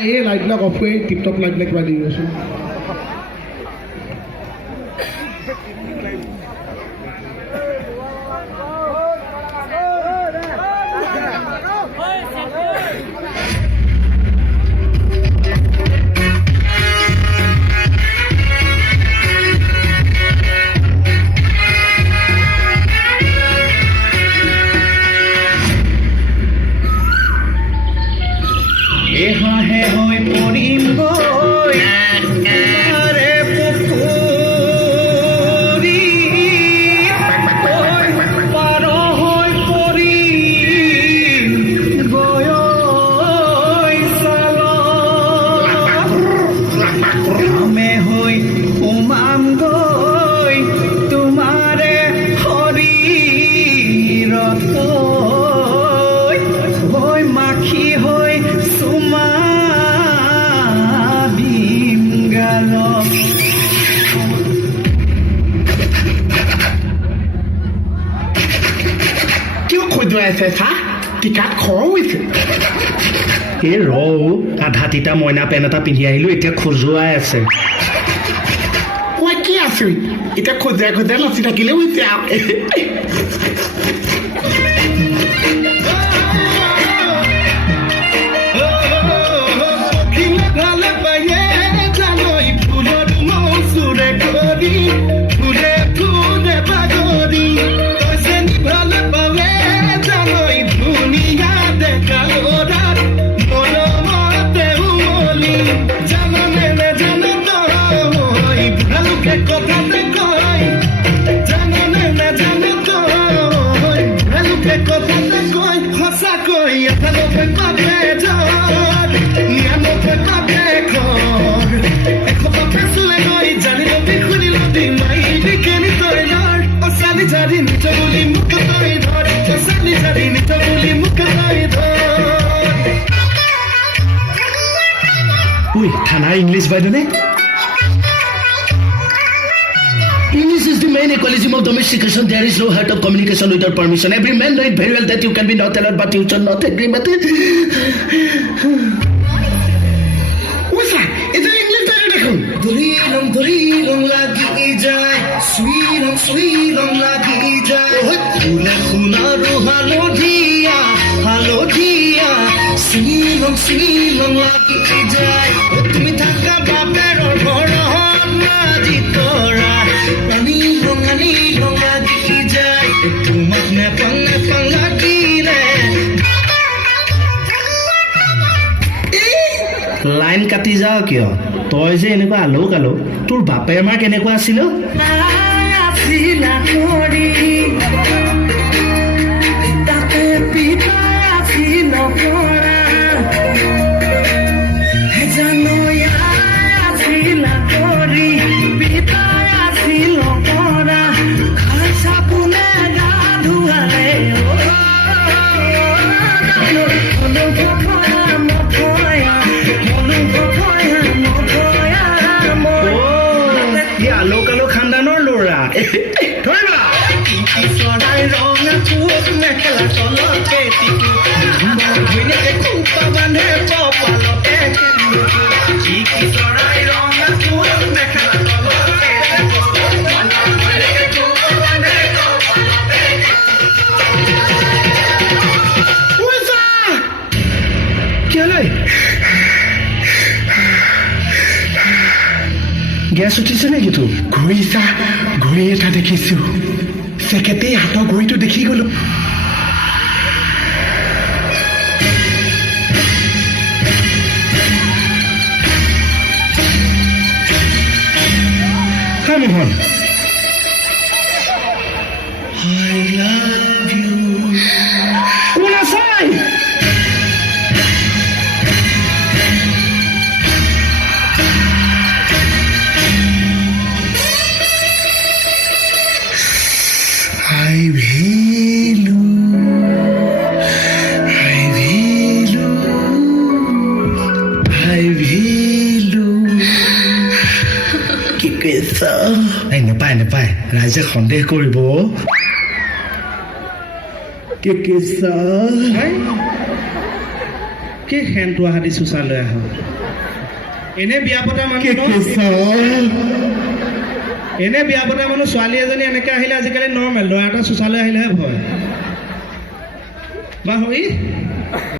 এই লাইটবিলাক অফ কৰি টিপটপ লাইটবিলাক কিবা দি আছোঁ এই আধা তিতা মইনা পেন এটা পিন্ধি আহিলো এতিয়া খজুৱাই আছে কি আছো এতিয়া খোজাই খোজাই নাচি থাকিলেও এতিয়া থানাৰ English বাইদেউনে English is the main equalism of domestication. There is no heart of communication without permission. Every man knows very well that you can be not allowed, but you should not agree with it. What's that? It's an English title. Durilong lagi jai, sweetong lagi jai. Huna halo dia, silong lagi jai. Tumi thaka baper horon maji tora. Anilong lagi jai. Tumak nepang lagi le. Line কাটি যাও কিয় তই যে এনেকুৱা আলো তোৰ বাপে আমাৰ কেনেকুৱা আছিল গেছ উঠিছে নেকি তোৰ ঘড়ী এটা দেখিছো চেকেটেই হাতৰ ঘড়ীটো দেখি গলো Mohan I love you. Una sai! নাপায় ৰাইজে সন্দেহ কৰিব কি খেনটো আহাদি চুচা লৈ আহ এনে বিয়া পতা মানুহ এনে বিয়া পতা মানুহ ছোৱালী এজনী এনেকে আহিলে আজিকালি নৰ্মেল ল'ৰা এটা চুচা লৈ আহিলেহে ভয় বা হৈ